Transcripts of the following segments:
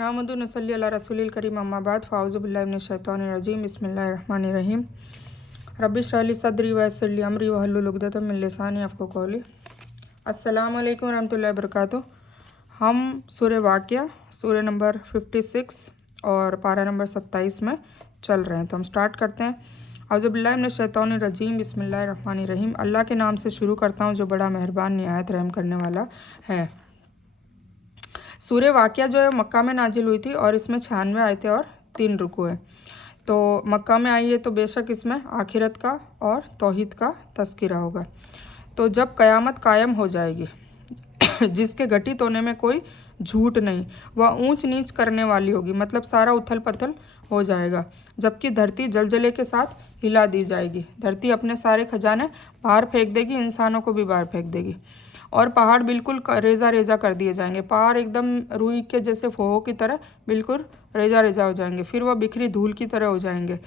नामदु नसल्ली अला रसूलिल करीम अम्मा बाद फ़ाउज़ु बिल्लाहि मिनश शैतानिर रजीम बिस्मिल्लाहिर रहमानिर रहीम रब्बि इश्रह ली सदरी व यस्सिर ली अमरी वहलुल उक़दतम मिन लिसानी यफ़क़हू क़ौली। अस्सलामु अलैकुम व रहमतुल्लाहि व बरकातुहू। हम सूरह वाक़िया सूरह नंबर 56 और पारा नंबर 27 में चल रहे हैं, तो हम स्टार्ट करते हैं। औज़ु बिल्लाहि मिनश शैतानिर रजीम बिस्मिल्लाहिर रहमानिर रहीम। अल्लाह के नाम से शुरू करता हूँ जो बड़ा मेहरबान निहायत रहम करने वाला है। सूरह वाक़िया जो है मक्का में नाजिल हुई थी और इसमें 96 आयतें और 3 रुकू है। तो मक्का में आई है तो बेशक इसमें आखिरत का और तौहीद का तज़किरा होगा। तो जब क़यामत कायम हो जाएगी जिसके घटित होने में कोई झूठ नहीं, वह ऊंच नीच करने वाली होगी, मतलब सारा उथल पथल हो जाएगा। जबकि धरती जलजले के साथ हिला दी जाएगी, धरती अपने सारे खजाने बाहर फेंक देगी, इंसानों को भी बाहर फेंक देगी और पहाड़ बिल्कुल रेजा रेजा कर दिए जाएंगे। पहाड़ एकदम रुई के जैसे फोहो की तरह बिल्कुल रेजा रेजा हो जाएंगे, फिर वह बिखरी धूल की तरह हो जाएंगे।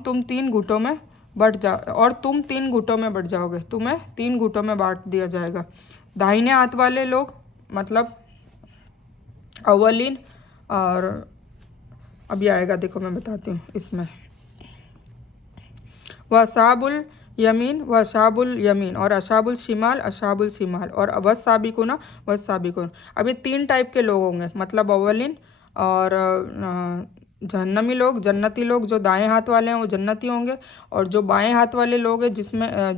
तुम 3 गुटों में बट जा और तुम 3 गुटों में बट जाओगे, तुम्हें 3 गुटों में बांट दिया जाएगा। दाहिने हाथ वाले लोग मतलब अव्वलीन, और अभी आएगा देखो मैं बताती हूँ इसमें, वह असाबुल यमीन व अशाबुल यमीन और अशाबुल शिमाल अशाबुल शिमाल और वस्साबिकुना वस्साबिकुन। अब ये 3 टाइप के लोग होंगे, मतलब अव्वलीन और जहन्नमी लोग, जन्नती लोग। जो दाएं हाथ वाले हैं वो जन्नती होंगे और जो बाएं हाथ वाले लोग हैं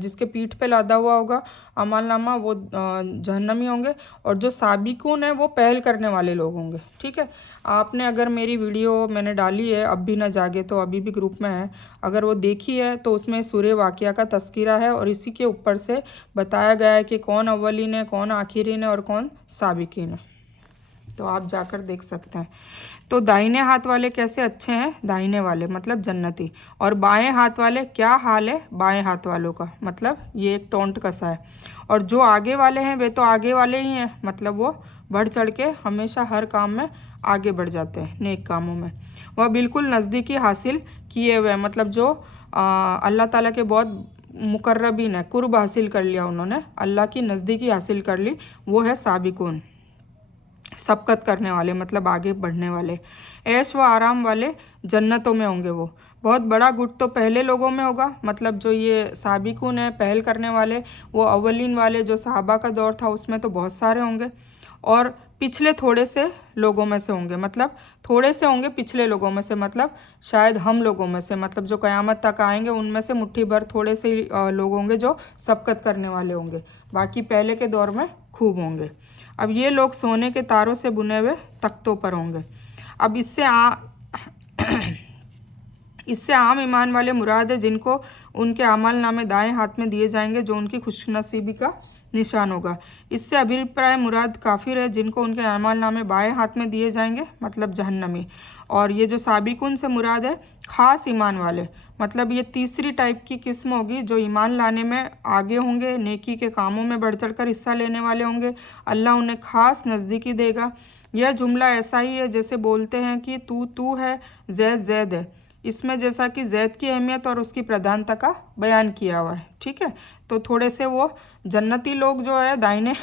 जिसके पीठ पे लादा हुआ होगा अमालनामा वो जहन्नमी होंगे। और जो साबिकून है वो पहल करने वाले लोग होंगे। ठीक है, आपने अगर मेरी वीडियो मैंने डाली है अब भी ना जागे तो अभी भी ग्रुप में है, अगर वो देखी है तो उसमें सूरह वाक़िया का तज़किरा है और इसी के ऊपर से बताया गया है कि कौन अव्वलीन है, कौन आखिरीन है और कौन साबिकीन है, तो आप जाकर देख सकते हैं। तो दाहिने हाथ वाले कैसे अच्छे हैं, दाहिने वाले मतलब जन्नती, और बाएं हाथ वाले क्या हाल है बाएं हाथ वालों का, मतलब ये एक टोंट कसा है। और जो आगे वाले हैं वे तो आगे वाले ही हैं, मतलब वो बढ़ चढ़ के हमेशा हर काम में आगे बढ़ जाते हैं, नेक कामों में। वह बिल्कुल नज़दीकी हासिल किए हुए हैं, मतलब जो अल्लाह ताला के बहुत मुकर्रबीन है, कुर्ब हासिल कर लिया उन्होंने, अल्लाह की नज़दीकी हासिल कर ली, वो है साबिकून, सबकत करने वाले मतलब आगे बढ़ने वाले। ऐश व आराम वाले जन्नतों में होंगे। वो बहुत बड़ा गुट तो पहले लोगों में होगा, मतलब जो ये साबिकून है पहल करने वाले, वो अव्वलीन वाले जो सहाबा का दौर था उसमें तो बहुत सारे होंगे, और पिछले थोड़े से लोगों में से होंगे, मतलब थोड़े से होंगे पिछले लोगों में से, मतलब शायद हम लोगों में से, मतलब जो क़यामत तक आएंगे उनमें से मुट्ठी भर थोड़े से लोग होंगे जो सबकत करने वाले होंगे, बाकी पहले के दौर में खूब होंगे। अब ये लोग सोने के तारों से बुने हुए तख्तों पर होंगे। अब इससे आम ईमान वाले मुराद है जिनको उनके अमल नामे दाएं हाथ में दिए जाएंगे, जो उनकी खुशनसीबी का निशान होगा। इससे अभिप्राय मुराद काफिर है जिनको उनके अमल नामे बाएं हाथ में दिए जाएंगे, मतलब जहन्नमी। और ये जो साबिकुन से मुराद है ख़ास ईमान वाले, मतलब ये तीसरी टाइप की किस्म होगी जो ईमान लाने में आगे होंगे, नेकी के कामों में बढ़ चढ़ कर हिस्सा लेने वाले होंगे, अल्लाह उन्हें ख़ास नज़दीकी देगा। यह जुमला ऐसा ही है जैसे बोलते हैं कि तू है, जैद जैद है, इसमें जैसा कि जैद की अहमियत और उसकी प्रधानता का बयान किया हुआ है। ठीक है, तो थोड़े से वो जन्नती लोग जो है दाहिने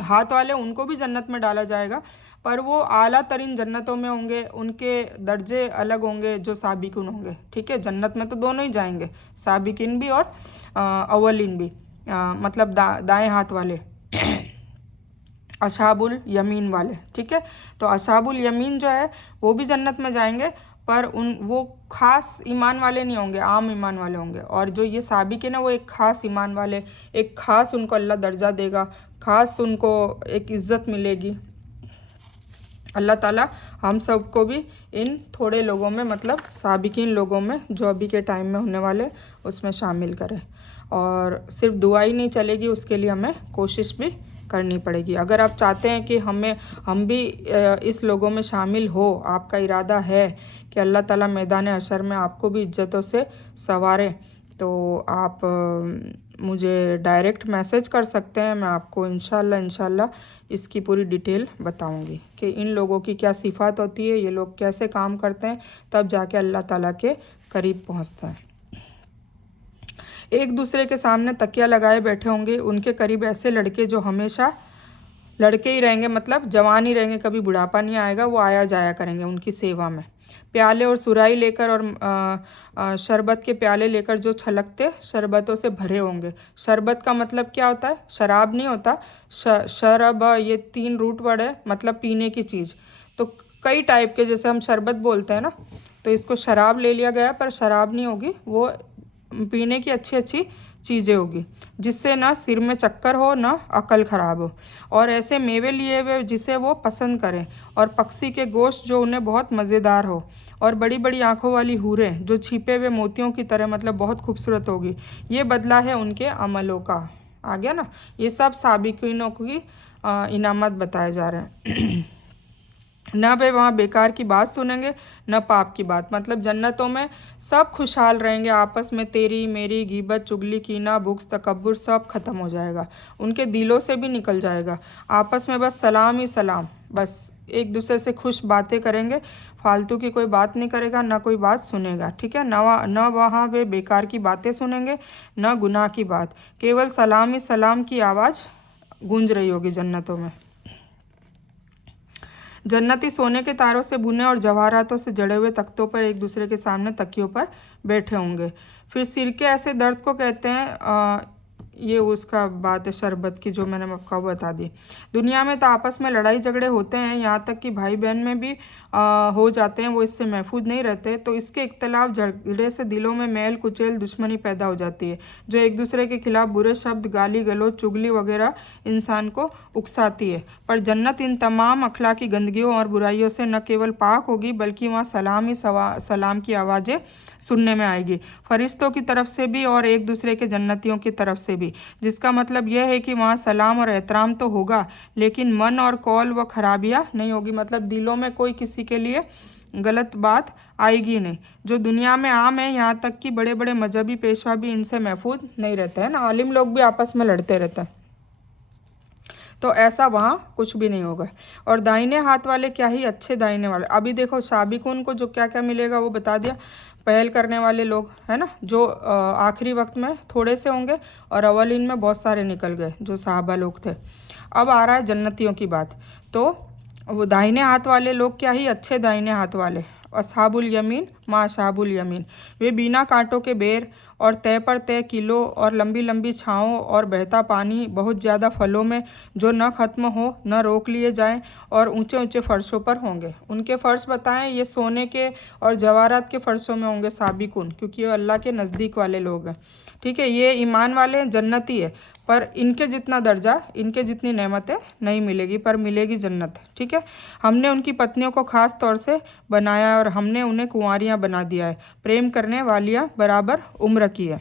हाथ वाले, उनको भी जन्नत में डाला जाएगा, पर वो आला तरीन जन्नतों में होंगे, उनके दर्जे अलग होंगे जो साबिकुन होंगे। ठीक है, जन्नत में तो दोनों ही जाएंगे, साबिकिन भी और अव्वलीन भी, मतलब दाएं हाथ वाले अशाबुल यमीन वाले। ठीक है, तो अशाबुल यमीन जो है वो भी जन्नत में जाएंगे, पर वो ख़ास ईमान वाले नहीं होंगे, आम ईमान वाले होंगे। और जो ये साबिकीन है वो एक ख़ास ईमान वाले, एक ख़ास उनको अल्लाह दर्जा देगा, ख़ास उनको एक इज़्ज़त मिलेगी। अल्लाह ताला हम सबको भी इन थोड़े लोगों में, मतलब साबिकीन लोगों में जो अभी के टाइम में होने वाले, उसमें शामिल करें। और सिर्फ दुआ ही नहीं चलेगी, उसके लिए हमें कोशिश भी करनी पड़ेगी। अगर आप चाहते हैं कि हम भी इस लोगों में शामिल हो, आपका इरादा है कि अल्लाह ताला मैदान हशर में आपको भी इज्जतों से संवारे, तो आप मुझे डायरेक्ट मैसेज कर सकते हैं। मैं आपको इंशाल्लाह इसकी पूरी डिटेल बताऊंगी कि इन लोगों की क्या सिफ़ात होती है, ये लोग कैसे काम करते हैं, तब जाके अल्लाह ताला के करीब पहुंचते हैं। एक दूसरे के सामने तकिया लगाए बैठे होंगे, उनके करीब ऐसे लड़के जो हमेशा लड़के ही रहेंगे, मतलब जवान ही रहेंगे, कभी बुढ़ापा नहीं आएगा, वो आया जाया करेंगे उनकी सेवा में। प्याले और सुराही लेकर और शरबत के प्याले लेकर जो छलकते शरबतों से भरे होंगे। शरबत का मतलब क्या होता है? शराब नहीं होता। शरब, ये 3 रूट वर्ड है, मतलब पीने की चीज़। तो कई टाइप के, जैसे हम शरबत बोलते हैं ना, तो इसको शराब ले लिया गया, पर शराब नहीं होगी, वो पीने की अच्छी अच्छी चीज़ें होगी, जिससे ना सिर में चक्कर हो ना अकल खराब हो। और ऐसे मेवे लिए हुए जिसे वो पसंद करें, और पक्षी के गोश्त जो उन्हें बहुत मज़ेदार हो, और बड़ी बड़ी आंखों वाली हूरें जो छिपे हुए मोतियों की तरह, मतलब बहुत खूबसूरत होगी। ये बदला है उनके अमलों का। आ गया ना? ये सब साबिकीनों की इनामत बताए जा रहे हैं। न वे वहाँ बेकार की बात सुनेंगे, न पाप की बात। मतलब जन्नतों में सब खुशहाल रहेंगे, आपस में तेरी मेरी गीबत, चुगली, कीना, बुक्स, तकब्बुर सब खत्म हो जाएगा, उनके दिलों से भी निकल जाएगा। आपस में बस सलाम ही सलाम, बस एक दूसरे से खुश बातें करेंगे, फालतू की कोई बात नहीं करेगा, ना कोई बात सुनेगा। ठीक है, न वहाँ वे बेकार की बातें सुनेंगे, न गुनाह की बात, केवल सलाम ही सलाम की आवाज़ गूंज रही होगी जन्नतों में। जन्नती सोने के तारों से बुने और जवाहरातों से जड़े हुए तख्तों पर एक दूसरे के सामने तकियों पर बैठे होंगे। फिर सिर के ऐसे दर्द को कहते हैं, ये उसका बात है शरबत की, जो मैंने आपको बता दी। दुनिया में तो आपस में लड़ाई झगड़े होते हैं, यहाँ तक कि भाई बहन में भी हो जाते हैं, वो इससे महफूज नहीं रहते। तो इसके इख्तलाफ झगड़े से दिलों में मैल कुचैल दुश्मनी पैदा हो जाती है, जो एक दूसरे के खिलाफ बुरे शब्द, गाली गलौज, चुगली वगैरह इंसान को उकसाती है। पर जन्नत इन तमाम अखलाकी गंदगियों और बुराइयों से न केवल पाक होगी, बल्कि वहाँ सलाम ही सलाम की आवाज़ें सुनने में आएगी, फरिश्तों की तरफ से भी और एक दूसरे के जन्नतियों की तरफ से भी। जिसका मतलब यह है कि वहाँ सलाम और एहतराम तो होगा, लेकिन मन और कौल व खराबियाँ नहीं होगी। मतलब दिलों में कोई किसी के लिए गलत बात आएगी नहीं, जो दुनिया में आम है। यहाँ तक कि बड़े बड़े मजहबी पेशवा भी इनसे महफूज नहीं रहते हैं ना, आलिम लोग भी आपस में लड़ते रहते हैं। तो ऐसा वहाँ कुछ भी नहीं होगा। और दाहिने हाथ वाले क्या ही अच्छे दाहिने वाले। अभी देखो साबिकून को जो क्या क्या मिलेगा वो बता दिया। पहल करने वाले लोग है ना, जो आखिरी वक्त में थोड़े से होंगे, और अवलिन में बहुत सारे निकल गए जो साहबा लोग थे। अब आ रहा है जन्नतियों की बात। तो वो दाहिने हाथ वाले लोग क्या ही अच्छे दाहिने हाथ वाले, असहाबुल यमीन माँ असहाबुल यमीन। वे बिना कांटों के बेर और तय पर तय किलो और लंबी लंबी छाँवों और बहता पानी, बहुत ज़्यादा फलों में जो न ख़त्म हो न रोक लिए जाएं, और ऊंचे ऊंचे फ़र्शों पर होंगे। उनके फ़र्श बताएं, ये सोने के और जवाहरात के फ़र्शों में होंगे साबिकुन, क्योंकि ये अल्लाह के नज़दीक वाले लोग हैं। ठीक है, ये ईमान वाले हैं, जन्नती है, पर इनके जितना दर्जा, इनके जितनी नेमतें नहीं मिलेगी, पर मिलेगी जन्नत। ठीक है, हमने उनकी पत्नियों को ख़ास तौर से बनाया, और हमने उन्हें कुंवारियाँ बना दिया है, प्रेम करने वालियाँ बराबर उम्र की है।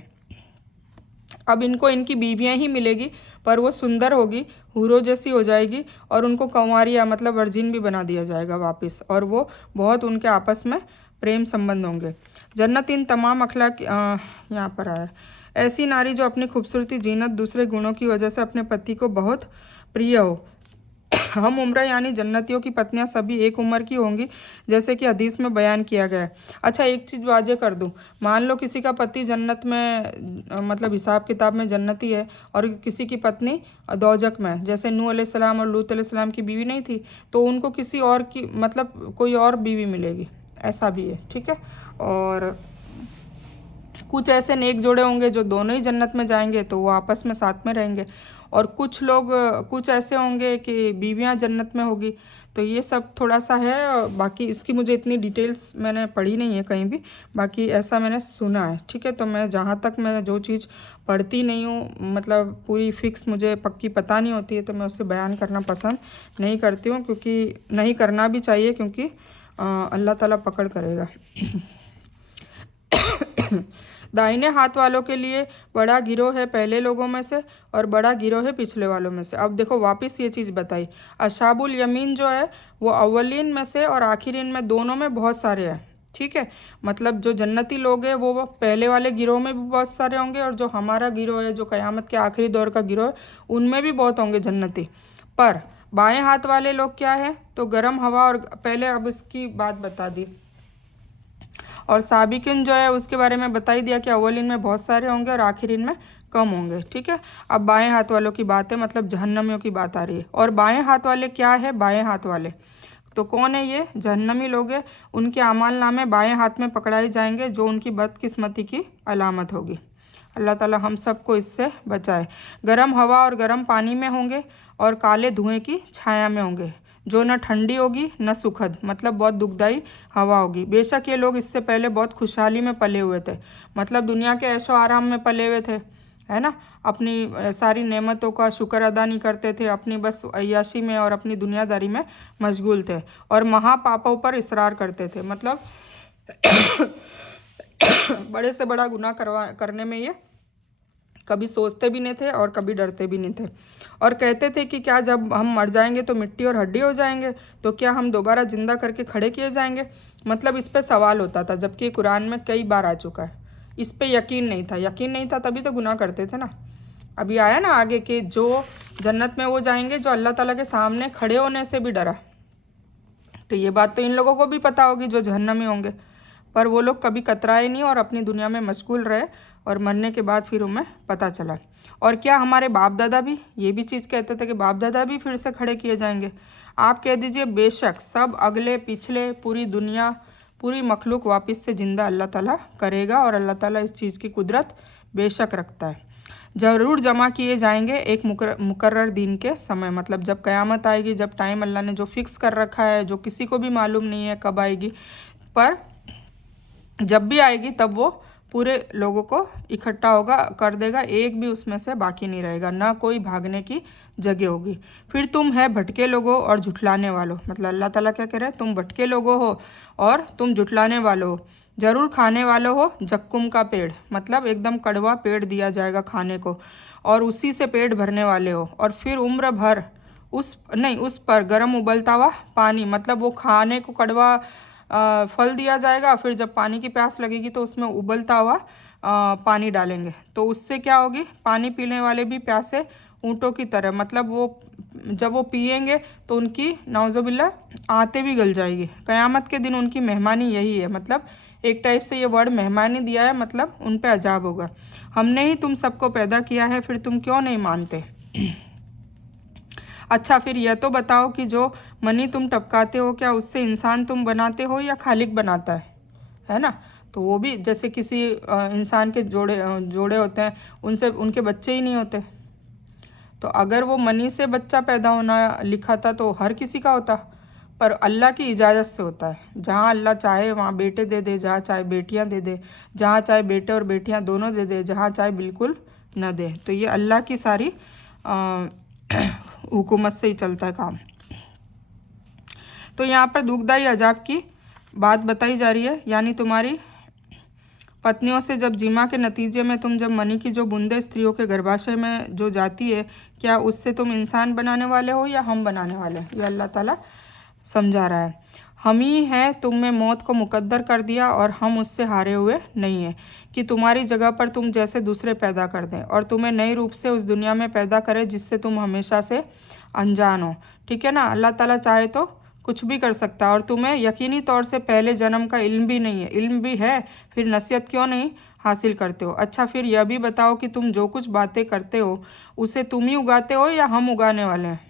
अब इनको इनकी बीवियाँ ही मिलेगी, पर वो सुंदर होगी, हूरों जैसी हो जाएगी, और उनको कंवारियाँ मतलब वर्जिन भी बना दिया जाएगा वापस, और वो बहुत उनके आपस में प्रेम संबंध होंगे। जन्नत इन तमाम अखलाक, यहाँ पर आया, ऐसी नारी जो अपनी खूबसूरती, जीनत, दूसरे गुणों की वजह से अपने पति को बहुत प्रिय हो। हम उम्र यानी जन्नतियों की पत्नियां सभी एक उम्र की होंगी, जैसे कि हदीस में बयान किया गया है। अच्छा, एक चीज़ वाजे कर दूं, मान लो किसी का पति जन्नत में, मतलब हिसाब किताब में जन्नती है, और किसी की पत्नी दोजक में है। जैसे नूह अलैहिस्सलाम और लूत अलैहिस्सलाम की बीवी नहीं थी, तो उनको किसी और की, मतलब कोई और बीवी मिलेगी, ऐसा भी है। ठीक है, और कुछ ऐसे नेक जोड़े होंगे जो दोनों ही जन्नत में जाएंगे, तो वो आपस में साथ में रहेंगे। और कुछ लोग, कुछ ऐसे होंगे कि बीवियां जन्नत में होगी। तो ये सब थोड़ा सा है, बाकी इसकी मुझे इतनी डिटेल्स मैंने पढ़ी नहीं है कहीं भी, बाकी ऐसा मैंने सुना है। ठीक है, तो मैं जहाँ तक मैं जो चीज़ पढ़ती नहीं हूँ, मतलब पूरी फिक्स मुझे पक्की पता नहीं होती है, तो मैं उससे बयान करना पसंद नहीं करती हूँ, क्योंकि नहीं करना भी चाहिए, क्योंकि अल्लाह ताला पकड़ करेगा। दाहिने हाथ वालों के लिए बड़ा गिरोह है पहले लोगों में से, और बड़ा गिरोह है पिछले वालों में से। अब देखो वापस ये चीज़ बताई, अशाबुल यमीन जो है वो अव्वलीन में से और आखिरीन में, दोनों में बहुत सारे हैं। ठीक है, मतलब जो जन्नती लोग हैं वो पहले वाले गिरोह में भी बहुत सारे होंगे, और जो हमारा गिरोह है, जो क़यामत के आखिरी दौर का गिरोह है, उनमें भी बहुत होंगे जन्नती। पर बाएं हाथ वाले लोग क्या है, तो गर्म हवा, और पहले अब इसकी बात बता दी। और साबिकिन जो है उसके बारे में बता ही दिया कि अव्वलिन में बहुत सारे होंगे और आखिरीन में कम होंगे। ठीक है, अब बाएं हाथ वालों की बात है, मतलब जहन्नमियों की बात आ रही है। और बाएं हाथ वाले क्या है? बाएं हाथ वाले तो कौन है? ये जहन्नमी लोग हैं। उनके अमाल नामे बाएं हाथ में पकड़ाए जाएंगे, जो उनकी बदकिस्मती की अलामत होगी। अल्लाह ताला हम सबको इससे बचाए। गर्म हवा और गर्म पानी में होंगे और काले धुएं की छाया में होंगे, जो न ठंडी होगी न सुखद, मतलब बहुत दुखदाई हवा होगी। बेशक ये लोग इससे पहले बहुत खुशहाली में पले हुए थे, मतलब दुनिया के ऐशो आराम में पले हुए थे, है ना। अपनी सारी नेमतों का शुक्र अदा नहीं करते थे, अपनी बस अय्याशी में और अपनी दुनियादारी में मशगूल थे और महापापों पर इसरार करते थे, मतलब बड़े से बड़ा गुनाह करने में ये कभी सोचते भी नहीं थे और कभी डरते भी नहीं थे। और कहते थे कि क्या जब हम मर जाएंगे तो मिट्टी और हड्डी हो जाएंगे, तो क्या हम दोबारा जिंदा करके खड़े किए जाएंगे? मतलब इस पे सवाल होता था, जबकि कुरान में कई बार आ चुका है। इस पे यकीन नहीं था, यकीन नहीं था तभी तो गुनाह करते थे ना। अभी आया ना आगे कि जो जन्नत में वो जाएंगे जो अल्लाह ताला के सामने खड़े होने से भी डरा। तो ये बात तो इन लोगों को भी पता होगी जो जहन्नमी होंगे, पर वो लोग कभी कतराए नहीं और अपनी दुनिया में मशगूल रहे, और मरने के बाद फिर उन्हें पता चला। और क्या हमारे बाप दादा भी ये भी चीज़ कहते थे कि बाप दादा भी फिर से खड़े किए जाएंगे? आप कह दीजिए बेशक सब अगले पिछले पूरी दुनिया पूरी मखलूक वापस से ज़िंदा अल्लाह ताला करेगा, और अल्लाह ताला इस चीज़ की कुदरत बेशक रखता है। ज़रूर जमा किए जाएंगे एक मुकर्रर दिन के समय, मतलब जब क़यामत आएगी, जब टाइम अल्लाह ने जो फिक्स कर रखा है, जो किसी को भी मालूम नहीं है कब आएगी, पर जब भी आएगी तब वो पूरे लोगों को इकट्ठा होगा कर देगा, एक भी उसमें से बाकी नहीं रहेगा, ना कोई भागने की जगह होगी। फिर तुम है भटके लोगों और झुठलाने वालों, मतलब अल्लाह ताला क्या कह रहा है? तुम भटके लोगों हो और तुम झुठलाने वालों हो, ज़रूर खाने वालों हो जक्कुम का पेड़, मतलब एकदम कड़वा पेड़ दिया जाएगा खाने को, और उसी से पेट भरने वाले हो। और फिर उम्र भर उस पर गर्म उबलता हुआ पानी, मतलब वो खाने को कड़वा फल दिया जाएगा, फिर जब पानी की प्यास लगेगी तो उसमें उबलता हुआ पानी डालेंगे, तो उससे क्या होगी? पानी पीने वाले भी प्यासे ऊँटों की तरह, मतलब वो जब वो पिएंगे तो उनकी नाउज़ुबिल्ला आंतें भी गल जाएगी। क़यामत के दिन उनकी मेहमानी यही है, मतलब एक टाइप से ये वर्ड मेहमानी दिया है, मतलब उन पे अजाब होगा। हमने ही तुम सबको पैदा किया है, फिर तुम क्यों नहीं मानते? अच्छा फिर यह तो बताओ कि जो मनी तुम टपकाते हो, क्या उससे इंसान तुम बनाते हो या खालिक बनाता है ना। तो वो भी जैसे किसी इंसान के जोड़े होते हैं, उनसे उनके बच्चे ही नहीं होते। तो अगर वो मनी से बच्चा पैदा होना लिखा था तो हर किसी का होता, पर अल्लाह की इजाज़त से होता है। जहाँ अल्लाह चाहे वहाँ बेटे दे दे, जहाँ चाहे बेटियाँ दे दे, जहाँ चाहे बेटे और बेटियाँ दोनों दे दे, जहाँ चाहे बिल्कुल न दे। तो ये अल्लाह की सारी हुकूमत से ही चलता है काम। तो यहाँ पर दुखदाई अजाब की बात बताई जा रही है, यानी तुम्हारी पत्नियों से जब जिमा के नतीजे में जब मनी की जो बूंदे स्त्रियों के गर्भाशय में जो जाती है, क्या उससे तुम इंसान बनाने वाले हो या हम बनाने वाले? ये अल्लाह ताला समझा रहा है। हम ही हैं तुम में मौत को मुकद्दर कर दिया और हम उससे हारे हुए नहीं हैं कि तुम्हारी जगह पर तुम जैसे दूसरे पैदा कर दें और तुम्हें नए रूप से उस दुनिया में पैदा करें जिससे तुम हमेशा से अनजान हो। ठीक है ना, अल्लाह ताला चाहे तो कुछ भी कर सकता है और तुम्हें यकीनी तौर से पहले जन्म का इल्म भी नहीं है। इल्म भी है फिर नसीहत क्यों नहीं हासिल करते हो? अच्छा फिर यह भी बताओ कि तुम जो कुछ बातें करते हो उसे तुम ही उगाते हो या हम उगाने वाले हैं?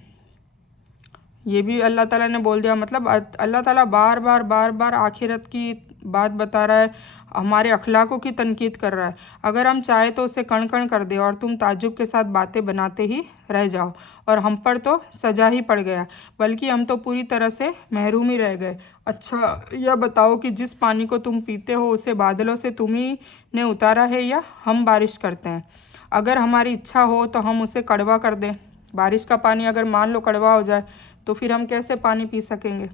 ये भी अल्लाह ताला ने बोल दिया, मतलब अल्लाह ताला बार बार आखिरत की बात बता रहा है, हमारे अखलाकों की तनकीद कर रहा है। अगर हम चाहे तो उसे कण कण कर दे और तुम ताज्जुब के साथ बातें बनाते ही रह जाओ, और हम पर तो सजा ही पड़ गया, बल्कि हम तो पूरी तरह से महरूम ही रह गए। अच्छा यह बताओ कि जिस पानी को तुम पीते हो उसे बादलों से तुम ही ने उतारा है या हम बारिश करते हैं? अगर हमारी इच्छा हो तो हम उसे कड़वा कर दें। बारिश का पानी अगर मान लो कड़वा हो जाए तो फिर हम कैसे पानी पी सकेंगे?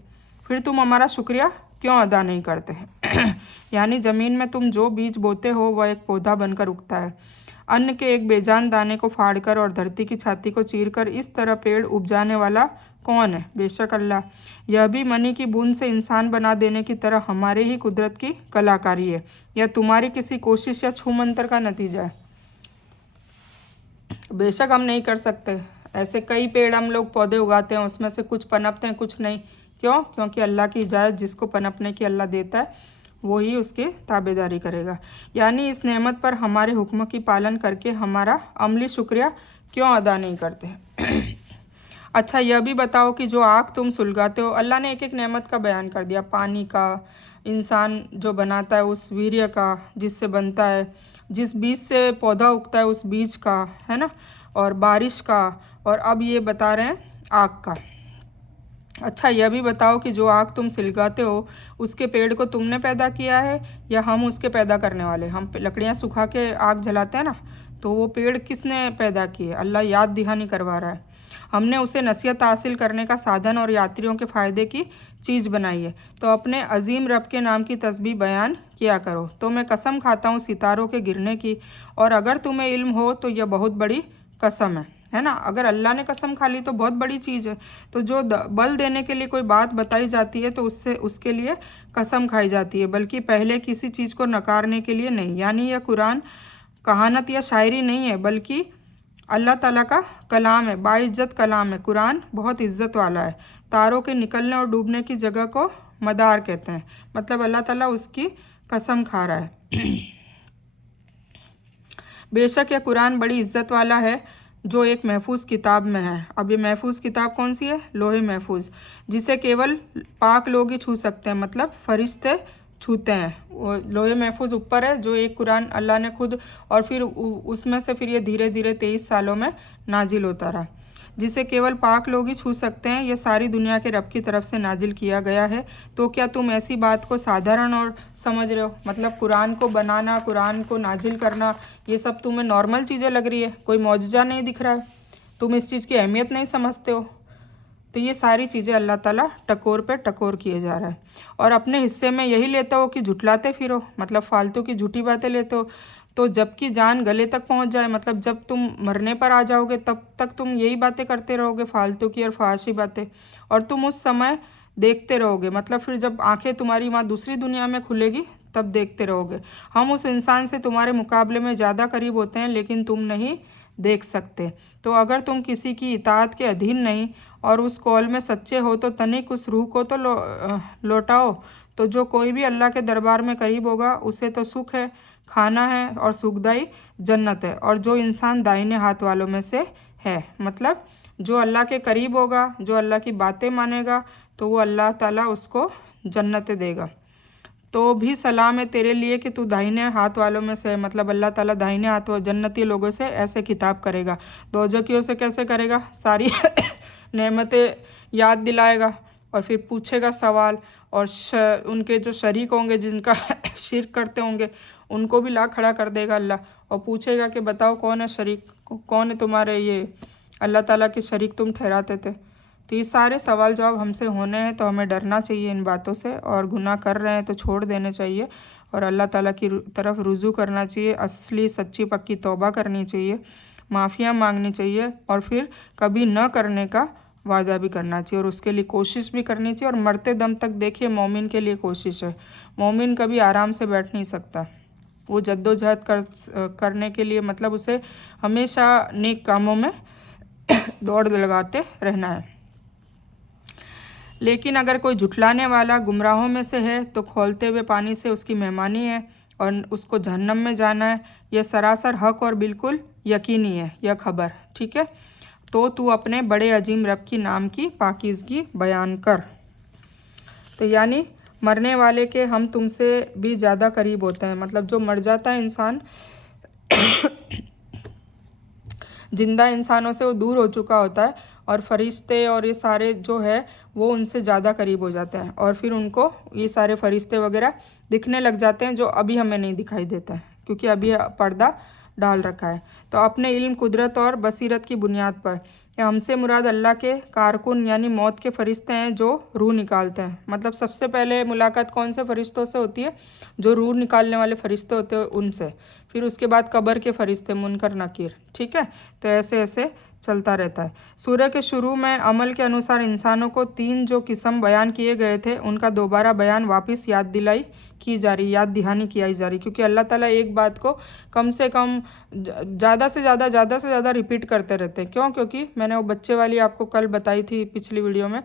फिर तुम हमारा शुक्रिया क्यों अदा नहीं करते हैं? यानी ज़मीन में तुम जो बीज बोते हो वह एक पौधा बनकर उगता है। अन्न के एक बेजान दाने को फाड़कर और धरती की छाती को चीरकर इस तरह पेड़ उपजाने वाला कौन है? बेशक अल्लाह। यह भी मनी की बूंद से इंसान बना देने की तरह हमारे ही कुदरत की कलाकारी है, या तुम्हारी किसी कोशिश या छूमंतर का नतीजा है? बेशक हम नहीं कर सकते। ऐसे कई पेड़ हम लोग पौधे उगाते हैं, उसमें से कुछ पनपते हैं कुछ नहीं। क्यों? क्योंकि अल्लाह की इजाज़त जिसको पनपने की अल्लाह देता है वो ही उसके ताबेदारी करेगा। यानी इस नेमत पर हमारे हुक्म की पालन करके हमारा अमली शुक्रिया क्यों अदा नहीं करते। अच्छा यह भी बताओ कि जो आग तुम सुलगाते हो, अल्लाह ने एक एक नेमत का बयान कर दिया, पानी का, इंसान जो बनाता है उस वीर्य का जिससे बनता है, जिस बीज से पौधा उगता है उस बीज का, है ना, और बारिश का, और अब ये बता रहे हैं आग का। अच्छा यह भी बताओ कि जो आग तुम सुलगाते हो उसके पेड़ को तुमने पैदा किया है या हम उसके पैदा करने वाले। हम लकड़ियाँ सुखा के आग जलाते हैं ना, तो वो पेड़ किसने पैदा किए, अल्लाह याद दहानी करवा रहा है। हमने उसे नसीहत हासिल करने का साधन और यात्रियों के फ़ायदे की चीज़ बनाई है। तो अपने अजीम रब के नाम की तस्बीह बयान किया करो। तो मैं कसम खाता हूँ सितारों के गिरने की, और अगर तुम्हें इल्म हो तो यह बहुत बड़ी कसम है ना। अगर अल्लाह ने कसम खा ली तो बहुत बड़ी चीज़ है। तो जो बल देने के लिए कोई बात बताई जाती है तो उसके लिए कसम खाई जाती है, बल्कि पहले किसी चीज़ को नकारने के लिए नहीं। यानी यह कुरान कहानत या शायरी नहीं है, बल्कि अल्लाह ताला का कलाम है, बाइज्जत कलाम है। कुरान बहुत इज्जत वाला है। तारों के निकलने और डूबने की जगह को मदार कहते हैं, मतलब अल्लाह ताला उसकी कसम खा रहा है। बेशक यह कुरान बड़ी इज्जत वाला है जो एक महफूज किताब में है। अब ये महफूज किताब कौन सी है, लोहे महफूज, जिसे केवल पाक लोग ही छू सकते हैं, मतलब फरिश्ते छूते हैं। वो लोहे महफूज ऊपर है जो एक कुरान अल्लाह ने खुद, और फिर उसमें से फिर ये धीरे धीरे 23 सालों में नाजिल होता रहा, जिसे केवल पाक लोग ही छू सकते हैं। यह सारी दुनिया के रब की तरफ से नाजिल किया गया है। तो क्या तुम ऐसी बात को साधारण और समझ रहे हो, मतलब कुरान को बनाना, कुरान को नाजिल करना, ये सब तुम्हें नॉर्मल चीज़ें लग रही है, कोई मौजज़ा नहीं दिख रहा है, तुम इस चीज़ की अहमियत नहीं समझते हो। तो ये सारी चीज़ें अल्लाह ताला टकोर पे टकोर किए जा रहा है, और अपने हिस्से में यही लेते हो कि झुटलाते फिरो, मतलब फालतू की झूठी बातें लेते हो। तो जबकि जान गले तक पहुंच जाए, मतलब जब तुम मरने पर आ जाओगे तब तक तुम यही बातें करते रहोगे, फालतू की और फाहशी बातें, और तुम उस समय देखते रहोगे, मतलब फिर जब आंखें तुम्हारी वहाँ दूसरी दुनिया में खुलेगी तब देखते रहोगे। हम उस इंसान से तुम्हारे मुकाबले में ज़्यादा करीब होते हैं लेकिन तुम नहीं देख सकते। तो अगर तुम किसी की इताअत के अधीन नहीं और उस कौल में सच्चे हो तो तनिक उस रूह को तो लौटाओ। तो जो कोई भी अल्लाह के दरबार में करीब होगा उसे तो सुख है, खाना है और सुखदाई जन्नत है, और जो इंसान दाहिने हाथ वालों में से है, मतलब जो अल्लाह के करीब होगा, जो अल्लाह की बातें मानेगा, तो वो अल्लाह ताला उसको जन्नतें देगा। तो भी सलाम है तेरे लिए कि तू दाहिने हाथ वालों में से, मतलब अल्लाह ताला दाहिने हाथ जन्नती लोगों से ऐसे खिताब करेगा। दोजकियों से कैसे करेगा, सारी नेमतें याद दिलाएगा और फिर पूछेगा सवाल, और उनके जो शरीक होंगे जिनका शिरक करते होंगे उनको भी ला खड़ा कर देगा अल्लाह, और पूछेगा कि बताओ कौन है शरीक, कौन है तुम्हारे ये अल्लाह ताला के शरीक तुम ठहराते थे। तो ये सारे सवाल जवाब हमसे होने हैं, तो हमें डरना चाहिए इन बातों से, और गुनाह कर रहे हैं तो छोड़ देने चाहिए और अल्लाह ताला की तरफ रुजू करना चाहिए, असली सच्ची पक्की तौबा करनी चाहिए, माफ़ियाँ मांगनी चाहिए, और फिर कभी न करने का वादा भी करना चाहिए, और उसके लिए कोशिश भी करनी चाहिए। और मरते दम तक देखिए मोमिन के लिए कोशिश है, मोमिन कभी आराम से बैठ नहीं सकता, वो जद्दोजहद करने के लिए, मतलब उसे हमेशा नेक कामों में दौड़ लगाते रहना है। लेकिन अगर कोई झुठलाने वाला गुमराहों में से है तो खौलते हुए पानी से उसकी मेहमानी है और उसको जहन्नम में जाना है। यह सरासर हक और बिल्कुल यकीनी है यह खबर, ठीक है। तो तू अपने बड़े अजीम रब की नाम की पाकीज़गी बयान कर। तो यानी मरने वाले के हम तुमसे भी ज़्यादा करीब होते हैं, मतलब जो मर जाता है इंसान जिंदा इंसानों से वो दूर हो चुका होता है, और फरिश्ते और ये सारे जो है वो उनसे ज़्यादा करीब हो जाते हैं, और फिर उनको ये सारे फरिश्ते वगैरह दिखने लग जाते हैं जो अभी हमें नहीं दिखाई देता है क्योंकि अभी पर्दा डाल रखा है। तो अपने इल्म, कुदरत और बसीरत की बुनियाद पर हमसे मुराद अल्लाह के कारकुन यानी मौत के फरिश्ते हैं जो रूह निकालते हैं। मतलब सबसे पहले मुलाकात कौन से फरिश्तों से होती है, जो रूह निकालने वाले फरिश्ते होते हैं उनसे, फिर उसके बाद कब्र के फरिश्ते मुनकर नकीर, ठीक है। तो ऐसे ऐसे चलता रहता है। सूरह के शुरू में अमल के अनुसार इंसानों को 3 जो किस्म बयान किए गए थे उनका दोबारा बयान वापस याद दिलाई की जा रही, याद दहानी की जा रही, क्योंकि अल्लाह ताला एक बात को कम से कम ज़्यादा से ज़्यादा रिपीट करते रहते हैं। क्यों? क्योंकि मैंने वो बच्चे वाली आपको कल बताई थी पिछली वीडियो में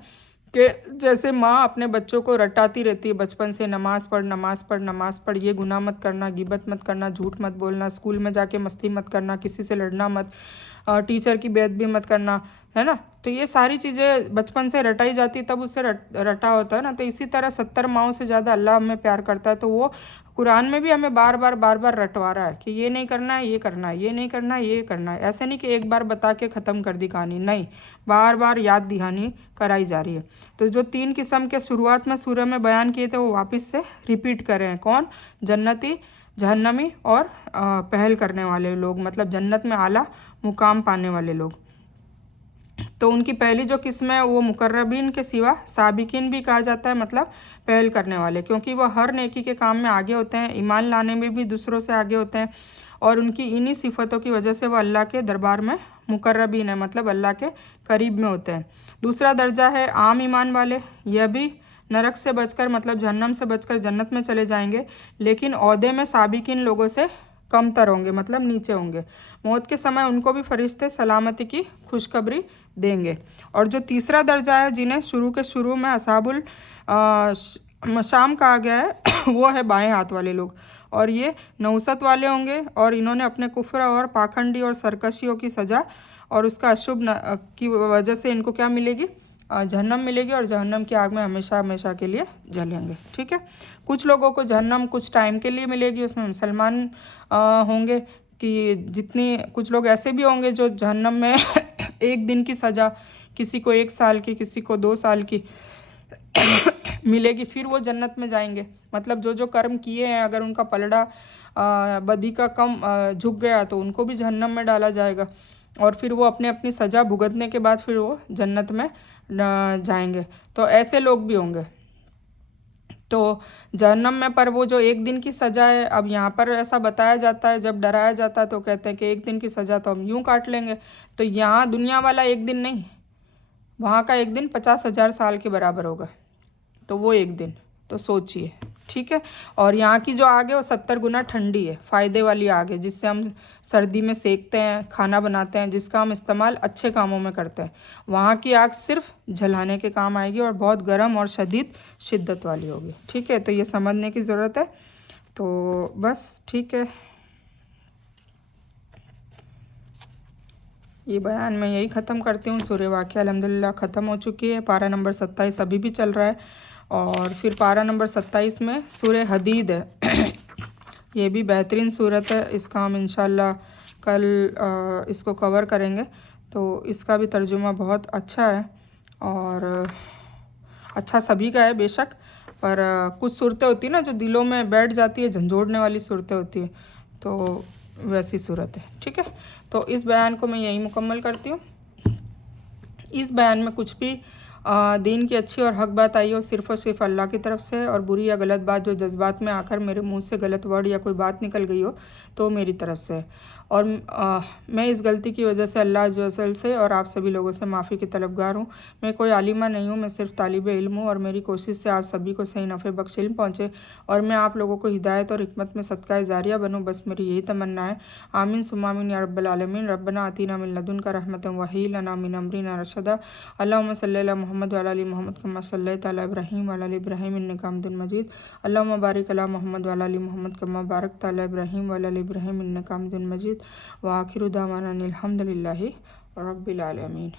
कि जैसे माँ अपने बच्चों को रटाती रहती है बचपन से, नमाज़ पढ़ नमाज़ पढ़ नमाज़ पढ़, ये गुनाह मत करना, गिबत मत करना, झूठ मत बोलना, स्कूल में जाके मस्ती मत करना, किसी से लड़ना मत, टीचर की बेइज्जती भी मत करना, है ना। तो ये सारी चीज़ें बचपन से रटाई जाती, तब उससे रटा होता है ना। तो इसी तरह 70 माओं से ज़्यादा अल्लाह हमें प्यार करता है, तो वो कुरान में भी हमें बार बार रटवा रहा है कि ये नहीं करना है, ये करना है, ये नहीं करना है, ये करना है। ऐसे नहीं कि एक बार बता के ख़त्म कर दी कहानी, नहीं, बार बार याद दहानी कराई जा रही है। तो जो 3 किस्म के शुरुआत में सूरह में बयान किए थे वो वापस से रिपीट कर रहे हैं। कौन? जन्नती, जहन्नमी और पहल करने वाले लोग, मतलब जन्नत में आला मुकाम पाने वाले लोग। तो उनकी पहली जो किस्म है वो मुकर्रबीन के सिवा साबिकीन भी कहा जाता है, मतलब पहल करने वाले, क्योंकि वह हर नेकी के काम में आगे होते हैं, ईमान लाने में भी दूसरों से आगे होते हैं, और उनकी इन्हीं सिफ़तों की वजह से वह अल्लाह के दरबार में मुकर्रबीन है, मतलब अल्लाह के करीब में होते हैं। दूसरा दर्जा है आम ईमान वाले, यह भी नरक से बचकर, मतलब जहन्नम से बचकर जन्नत में चले जाएंगे, लेकिन ओहदे में साबिकीन लोगों से कमतर होंगे, मतलब नीचे होंगे। मौत के समय उनको भी फरिश्ते सलामती की खुशखबरी देंगे। और जो तीसरा दर्जा है, जिन्हें शुरू के शुरू में असहाबुल मशाम कहा गया है वो है बाएं हाथ वाले लोग, और ये नौसत वाले होंगे, और इन्होंने अपने कुफ्र और पाखंडी और सरकशियों की सज़ा और उसका अशुभ की वजह से इनको क्या मिलेगी? जहन्नम मिलेगी, और जहन्नम की आग में हमेशा हमेशा के लिए जलेंगे। ठीक है, कुछ लोगों को जहन्नम कुछ टाइम के लिए मिलेगी, उसमें मुसलमान होंगे कि जितनी, कुछ लोग ऐसे भी होंगे जो जहन्नम में एक दिन की सज़ा, किसी को 1 साल की, किसी को 2 साल की मिलेगी, फिर वो जन्नत में जाएंगे। मतलब जो जो कर्म किए हैं, अगर उनका पलड़ा बदी का कम झुक गया तो उनको भी जहन्नम में डाला जाएगा, और फिर वो अपने अपनी सज़ा भुगतने के बाद फिर वो जन्नत में जाएंगे। तो ऐसे लोग भी होंगे। तो जहन्नम में, पर वो जो एक दिन की सज़ा है, अब यहाँ पर ऐसा बताया जाता है, जब डराया जाता है तो कहते हैं कि एक दिन की सज़ा तो हम यूँ काट लेंगे। तो यहाँ दुनिया वाला एक दिन नहीं, वहाँ का एक दिन 50,000 साल के बराबर होगा, तो वो एक दिन, तो सोचिए। ठीक है, और यहाँ की जो आग है वो 70 गुना ठंडी है, फ़ायदे वाली आग है, जिससे हम सर्दी में सेकते हैं, खाना बनाते हैं, जिसका हम इस्तेमाल अच्छे कामों में करते हैं। वहाँ की आग सिर्फ जलाने के काम आएगी, और बहुत गर्म और शदीद शिद्दत वाली होगी। ठीक है, तो ये समझने की ज़रूरत है। तो बस ठीक है, ये बयान मैं यही ख़त्म करती हूँ। सूरह वाक़िया अल्हम्दुलिल्लाह ख़त्म हो चुकी है। पारा नंबर 27 अभी भी चल रहा है, और फिर पारा नंबर 27 में सूरह हदीद है ये भी बेहतरीन सूरत है, इसका हम इंशाल्लाह कल इसको कवर करेंगे। तो इसका भी तर्जुमा बहुत अच्छा है, और अच्छा सभी का है बेशक, पर कुछ सूरतें होती है ना जो दिलों में बैठ जाती है, झंझोड़ने वाली सूरतें होती है, तो वैसी सूरत है। ठीक है, तो इस बयान को मैं यहीं मुकम्मल करती हूँ। इस बयान में कुछ भी दीन की अच्छी और हक बात आई हो सिर्फ़ और सिर्फ अल्लाह की तरफ से, और बुरी या गलत बात जो जज्बात में आकर मेरे मुंह से गलत वर्ड या कोई बात निकल गई हो तो मेरी तरफ से है। और मैं इस गलती की वजह से अल्लाह अज़्ज़ से और आप सभी लोगों से माफ़ी की तलबगार हूँ। मैं कोई आलिमा नहीं हूँ, मैं सिर्फ तालिब इल्म हूँ, और मेरी कोशिश से आप सभी को सही नफ़े बख्श इल्म पहुँचे, और मैं आप लोगों को हिदायत और हिकमत में सदका जारिया बनूँ, बस मेरी यही तमन्ना है। आमीन सुम्मा आमीन या रब्बल आलमीन। रब्बना आतीना मिन लदुनका रहमतन व हय्यि लना मिन अमरिना रशदा। अल्लाहुम्मा सल्लि अला मुहम्मद व अला आलि मुहम्मद कमा सल्लैता अला इब्राहीम व अला आलि इब्राहीम इन्नका हमीदुम मजीद। अल्लाहुम्मा बारिक अला मुहम्मद व अला आलि मुहम्मद कमा बारकता अला इब्राहीम व अला आलि इब्राहीम इन्नका हमीदुम मजीद। व आखिरु दावाना अनिल हम्दुलिल्लाहि रब्बिल आलमीन।